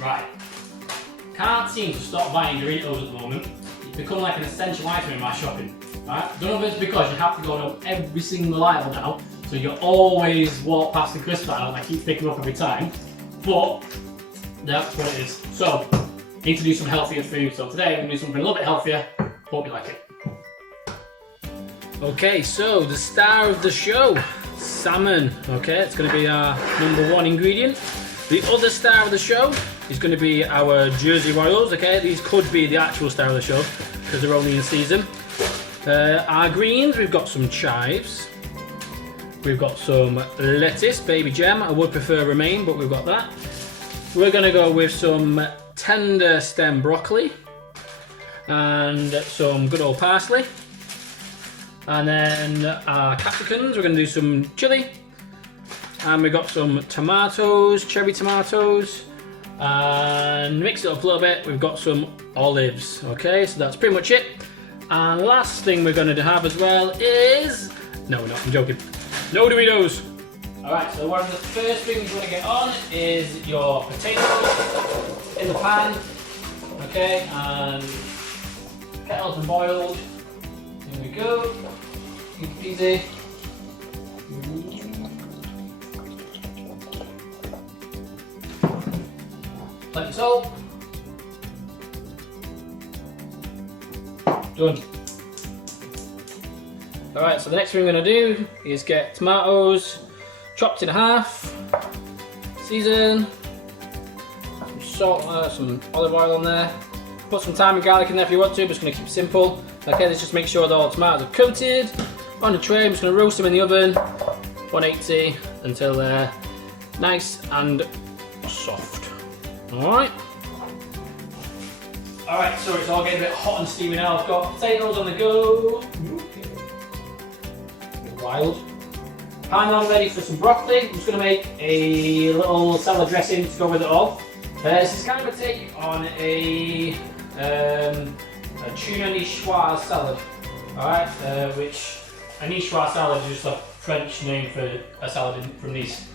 Right. Can't seem to stop buying Doritos at the moment. It's become like an essential item in my shopping. Right? Don't know if it's because you have to go to every single aisle now, so you always walk past the crisp aisle and I keep picking up every time. But that's what it is. So, need to do some healthier food. So today I'm going to do something a little bit healthier. Hope you like it. Okay, so the star of the show, salmon. Okay, it's going to be our #1 ingredient. The other star of the show is going to be our Jersey Royals. Okay, these could be the actual star of the show because they're only in season. Our greens, we've got some chives. We've got some lettuce, baby gem. I would prefer romaine, but we've got that. We're going to go with some tender stem broccoli and some good old parsley. And then our capsicums, we're going to do some chili. And we've got some tomatoes, cherry tomatoes. And mix it up a little bit, we've got some olives. Okay, so that's pretty much it. And last thing we're going to have as well is... No, we're not, I'm joking. No Doritos. Alright, so one of the first things you want to get on is your potatoes in the pan. Okay, and kettle's been boiled. Here we go. Easy peasy. Plenty of salt. Done. Alright, so the next thing we're going to do is get tomatoes chopped in half, season, some salt, some olive oil on there. Put some thyme and garlic in there if you want to, but it's going to keep it simple. Okay, let's just make sure that all the tomatoes are coated. On the tray, I'm just going to roast them in the oven, 180, until they're nice and soft. Alright. Alright, so it's all getting a bit hot and steamy now. I've got potatoes on the go. Okay. A bit wild. Pan on ready for some broccoli. I'm just going to make a little salad dressing to go with it all. This is kind of a take on a tuna niçoise salad. Alright, which a niçoise salad is just a French name for a salad from Nice.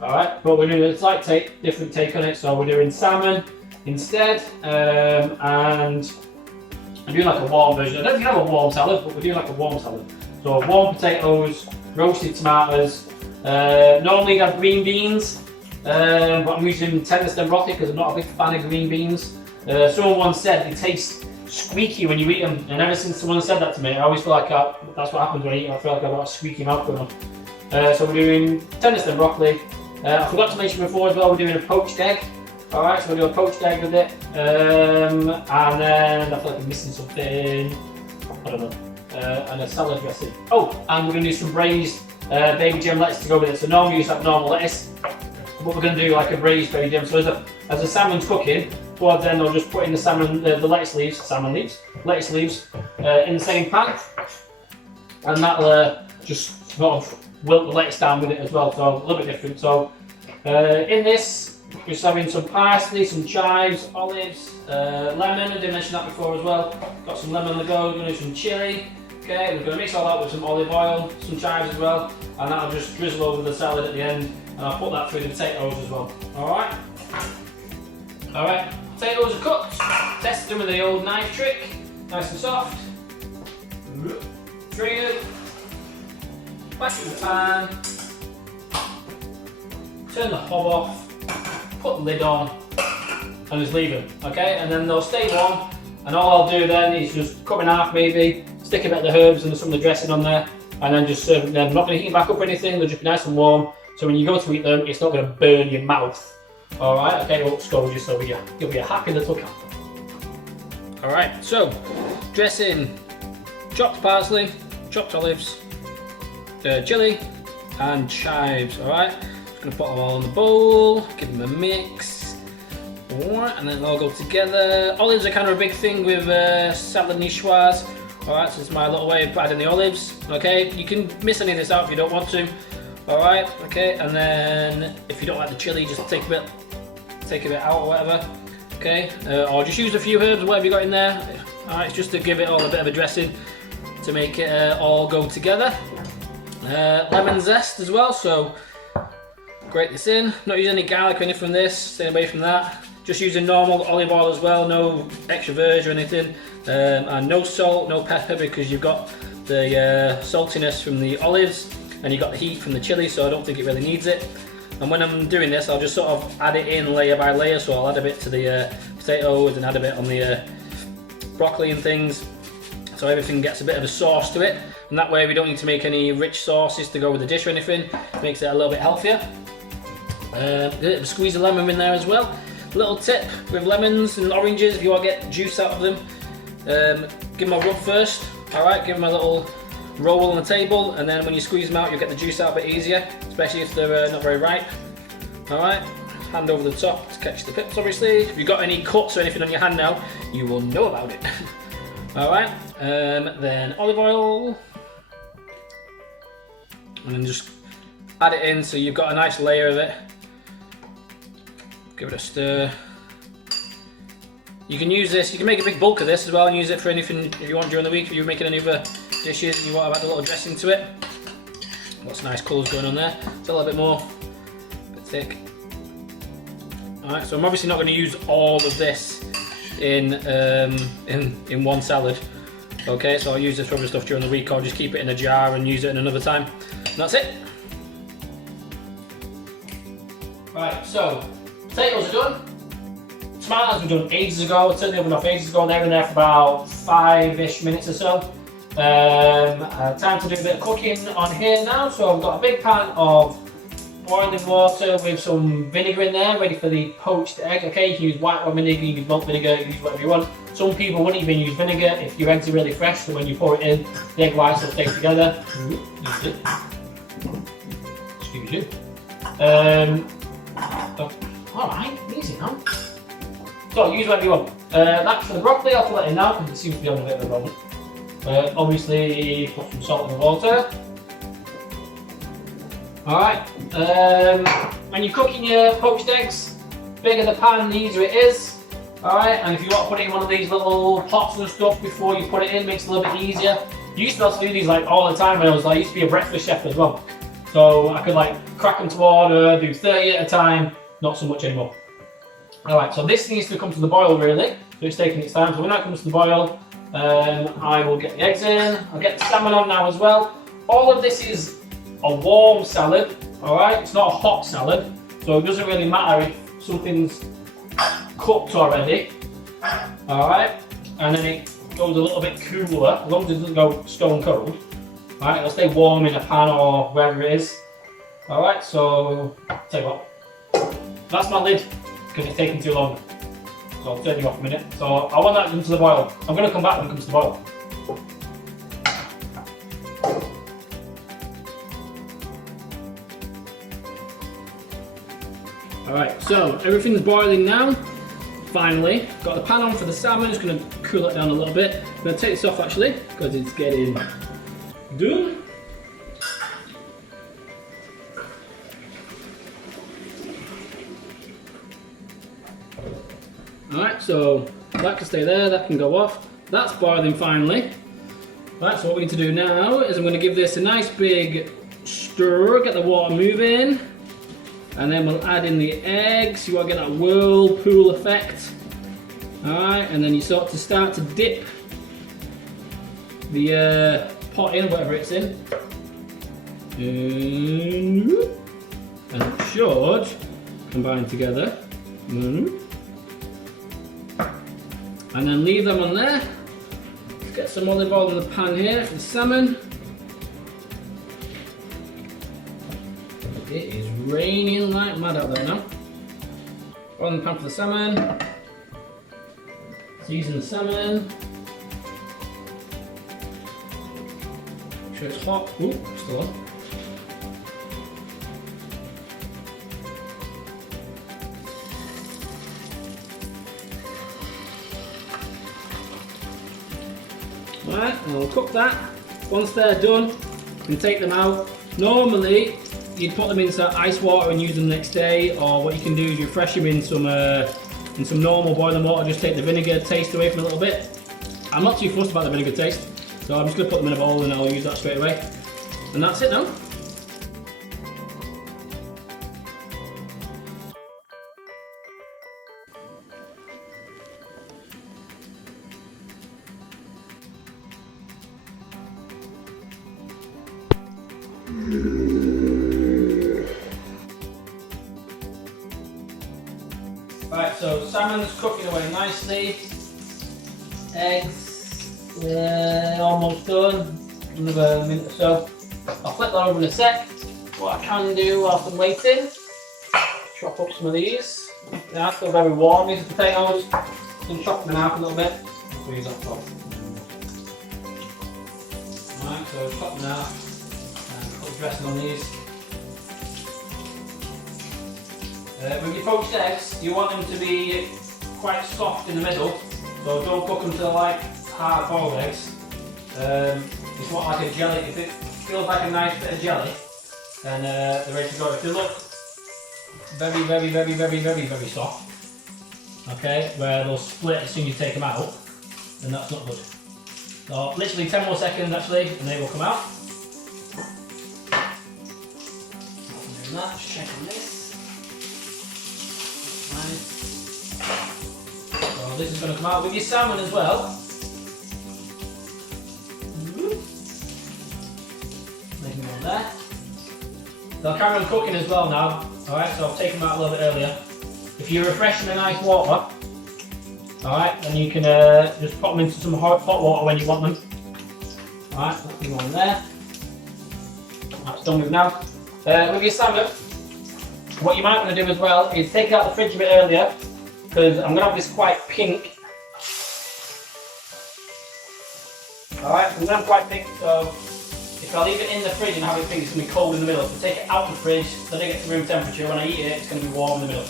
Alright, but we're doing a slight different take on it, so we're doing salmon instead, and I'm doing like a warm version. I don't think I have a warm salad, but we're doing like a warm salad. So warm potatoes, roasted tomatoes, normally I have green beans, but I'm using tender stem broccoli because I'm not a big fan of green beans. Someone once said they taste squeaky when you eat them, and ever since someone said that to me, I always feel like that's what happens when I eat them. I feel like I've got a squeaky mouth going on. So we're doing tender stem broccoli. I forgot to mention before as well, we're doing a poached egg. Alright, so we'll do a poached egg with it. And then I feel like I'm missing something. I don't know. And a salad dressing. Oh, and we're going to do some braised baby gem lettuce to go with it. So normally we use that normal lettuce, but we're going to do like a braised baby gem. So as the salmon's cooking, towards the end I'll just put in the salmon, the lettuce leaves, lettuce leaves in the same pan. And that'll just sort of wilt the lettuce down with it as well, so a little bit different. So in this, just having some parsley, some chives, olives, lemon, I did mention that before as well. Got some lemon on the go, we're going to do some chilli. Okay, we're going to mix all that with some olive oil, some chives as well, and that'll just drizzle over the salad at the end, and I'll put that through the potatoes as well. Alright? Alright, potatoes are cooked. Test them with the old knife trick. Nice and soft. Drain it. Back in the pan, turn the hob off, put the lid on, and just leave them, okay? And then they'll stay warm, and all I'll do then is just cut in half maybe, stick a bit of the herbs and some of the dressing on there, and then just serve them. I'm not going to heat them back up or anything, they'll just be nice and warm, so when you go to eat them, it's not going to burn your mouth. Alright, okay, well, scold you, so you'll be a happy little cat. Alright, so, dressing, chopped parsley, chopped olives, chili and chives. Alright, just going to put them all in the bowl, give them a mix. Alright, and then they'll all go together. Olives are kind of a big thing with salad niçoise. Alright, so it's my little way of adding the olives. Okay, you can miss any of this out if you don't want to. Alright, okay, and then if you don't like the chili, just take a bit out or whatever. Okay, or just use a few herbs, whatever you got in there. Alright, it's just to give it all a bit of a dressing to make it all go together. Lemon zest as well, so grate this in. Not using any garlic or anything from this, stay away from that. just using normal olive oil as well, no extra virgin or anything, and no salt, no pepper, because you've got the saltiness from the olives and you've got the heat from the chili, so I don't think it really needs it. And when I'm doing this, I'll just sort of add it in layer by layer, so I'll add a bit to the potatoes and add a bit on the broccoli and things, so everything gets a bit of a sauce to it, and that way we don't need to make any rich sauces to go with the dish or anything. It makes it a little bit healthier. A bit of a squeeze of lemon in there as well. Little tip with lemons and oranges, if you want to get juice out of them, give them a rub first. Alright, give them a little roll on the table, and then when you squeeze them out you'll get the juice out a bit easier, especially if they're not very ripe. Alright, hand over the top to catch the pips obviously. If you've got any cuts or anything on your hand now, you will know about it. Alright, then olive oil, and then just add it in so you've got a nice layer of it. Give it a stir. You can use this, you can make a big bulk of this as well and use it for anything if you want during the week. If you're making any other dishes and you want to add a little dressing to it. Lots of nice colours going on there. It's a little bit more, a bit thick. Alright, so I'm obviously not going to use all of this in one salad. Okay, so I'll use this for other stuff during the week, or just keep it in a jar and use it another time. And that's it. Right, so potatoes are done. Tomatoes were done ages ago. I turned the oven off ages ago. They were in there for about 5-ish minutes or so. Time to do a bit of cooking on here now. So I've got a big pan of boiling water with some vinegar in there, ready for the poached egg. Okay, you can use white wine vinegar, you can use malt vinegar, you can use whatever you want. Some people wouldn't even use vinegar if your eggs are really fresh, so when you pour it in, the egg whites will stay together. Excuse you. Alright, easy now. So use whatever you want. That's for the broccoli. I'll put that in now because it seems to be on a bit of a moment. Obviously, put some salt in the water. Alright, when you're cooking your poached eggs, bigger the pan, the easier it is. Alright, and if you want to put it in one of these little pots and stuff before you put it in, makes it a little bit easier. You used to be able to do these like all the time when I used to be a breakfast chef as well. So I could like crack them to order, do 30 at a time, not so much anymore. Alright, so this needs to come to the boil really, so it's taking its time. So when that comes to the boil, I will get the eggs in, I'll get the salmon on now as well. All of this is a warm salad, alright? It's not a hot salad, so it doesn't really matter if something's cooked already, alright? And then it goes a little bit cooler, as long as it doesn't go stone cold. Alright, it'll stay warm in a pan or wherever it is. Alright, so, tell you what, that's my lid, because it's taking too long. So I'll turn you off a minute. So I want that to come to the boil. I'm going to come back when it comes to the boil. Alright, so everything's boiling now. Finally, got the pan on for the salmon. Just going to cool it down a little bit. I'm going to take this off actually, because it's getting done. Alright, so that can stay there, that can go off. That's boiling finally. Right, so what we need to do now is I'm going to give this a nice big stir, get the water moving, and then we'll add in the eggs. You want to get that whirlpool effect. Alright, and then you start to dip the pot in, whatever it's in. And it should combine together. And then leave them on there. Let's get some olive oil in the pan here for the salmon. It is raining like mad out there now. Oil in the pan for the salmon. Season the salmon. Make sure it's hot. Ooh, still on. Right, and we'll cook that. Once they're done, you can take them out. Normally, you'd put them into ice water and use them the next day, or what you can do is you refresh them in some normal boiling water, just take the vinegar taste away from it a little bit. I'm not too fussed about the vinegar taste, so I'm just going to put them in a bowl and I'll use that straight away. And that's it now. Right, so salmon's cooking away nicely. Eggs, almost done. Another minute or so. I'll flip that over in a sec. What I can do whilst I'm waiting, chop up some of these. They're still very warm, these potatoes. Can chop them in half a little bit. Squeeze that top. Alright, so chop them out and put the dressing on these. With your poached eggs, you want them to be quite soft in the middle, so don't cook them to like hard-boiled eggs. It's not like a jelly. If it feels like a nice bit of jelly, then they're ready to go. If they look very soft, okay, where they'll split as soon as you take them out, then that's not good. So literally 10 more seconds actually, and they will come out. Doing that, just checking this. Nice. So this is going to come out with your salmon as well. Making one there. They'll carry on cooking as well now. Alright, so I've taken them out a little bit earlier. If you refresh them in nice water, alright, then you can just put them into some hot water when you want them. Alright, that's the one there. That's done with now. With your salmon, what you might want to do as well is take it out of the fridge a bit earlier, because I'm going to have this quite pink. Alright, I'm going to have quite pink, so if I leave it in the fridge and have it pink, it's going to be cold in the middle. So take it out of the fridge, let it get to room temperature. When I eat it, it's going to be warm in the middle.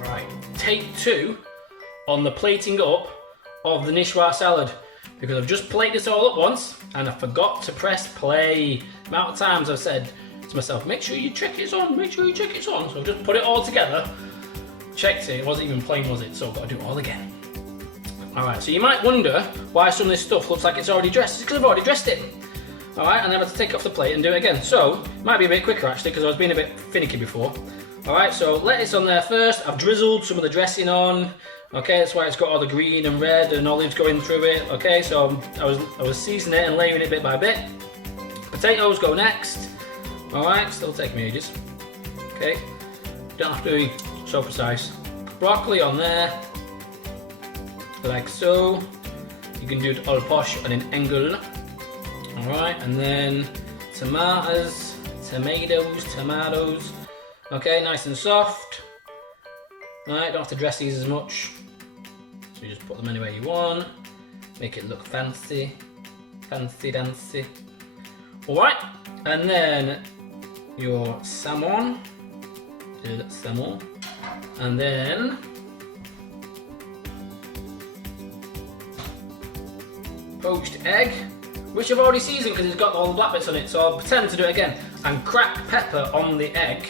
Right, take 2 on the plating up of the Nicoise salad, because I've just plated this all up once and I forgot to press play. The amount of times I've said to myself, make sure you check it's on, make sure you check it's on. So I've just put it all together, checked it wasn't even playing, was it? So I've got to do it all again. Alright, so you might wonder why some of this stuff looks like it's already dressed. It's because I've already dressed it. Alright, and then I have to take it off the plate and do it again. So, it might be a bit quicker actually, because I was being a bit finicky before. Alright, so lettuce on there first. I've drizzled some of the dressing on. Okay, that's why it's got all the green and red and olives going through it. Okay, so I was seasoning it and layering it bit by bit. Potatoes go next. Alright, still taking me ages. Okay, don't have to be so precise. Broccoli on there, like so. You can do it all posh and in angle. Alright, and then tomatoes. Okay, nice and soft. Right, don't have to dress these as much. So you just put them anywhere you want. Make it look fancy. Fancy dancy. Alright, and then your salmon. And then poached egg, which I've already seasoned because it's got all the black bits on it, so I'll pretend to do it again. And cracked pepper on the egg.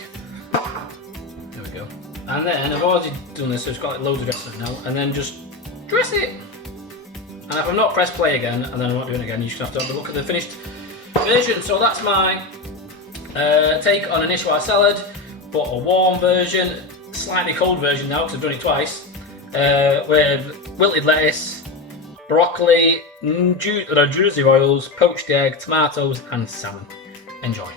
There we go. And then I've already done this, so it's got like loads of dressing now. And then just dress it. And if I'm not press play again, and then I'm not doing it again, you should have to have a look at the finished version. So that's my take on a Nicoise salad, but a warm version, slightly cold version now because I've done it twice, with wilted lettuce, broccoli, juicy oils, poached egg, tomatoes, and salmon. Enjoy.